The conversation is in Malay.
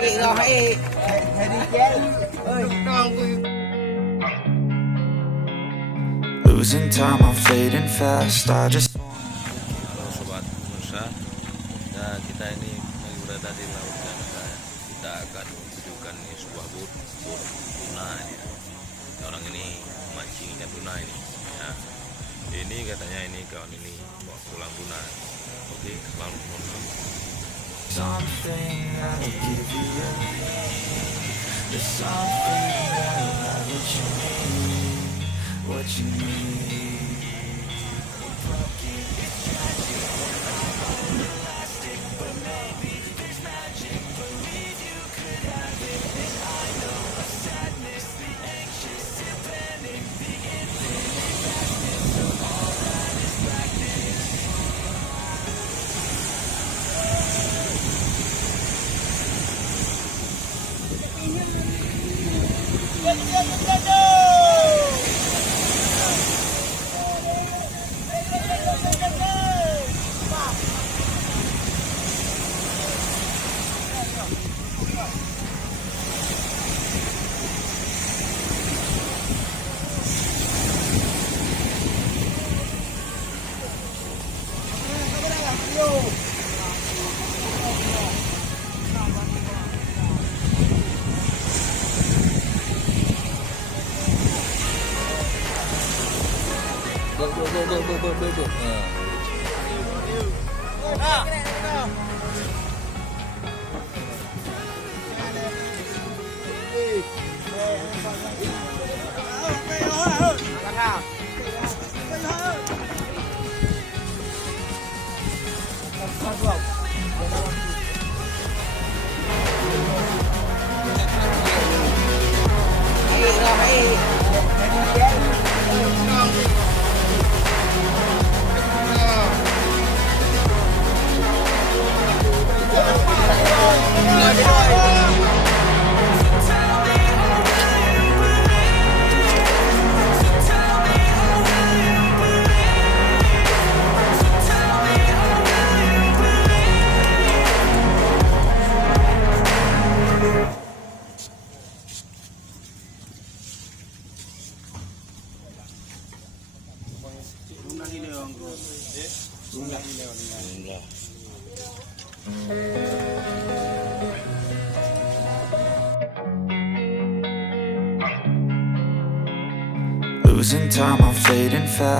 Chị rồi hay đi chế ơi con Losing time, I'm fading fast. I just Halo sobat Nusa, nah kita ini lagi berada di Laut Nangka. Kita akan tunjukkan nih sebuah bot tuna ya. Orang ini mancing ikan tuna ini. Ya. Ini katanya ini kawan ini bawa pulang tuna. Oke, selamat menonton. something that'll give you relief. There's something that'll have what you need. Go. Losing time, I'm fading fast.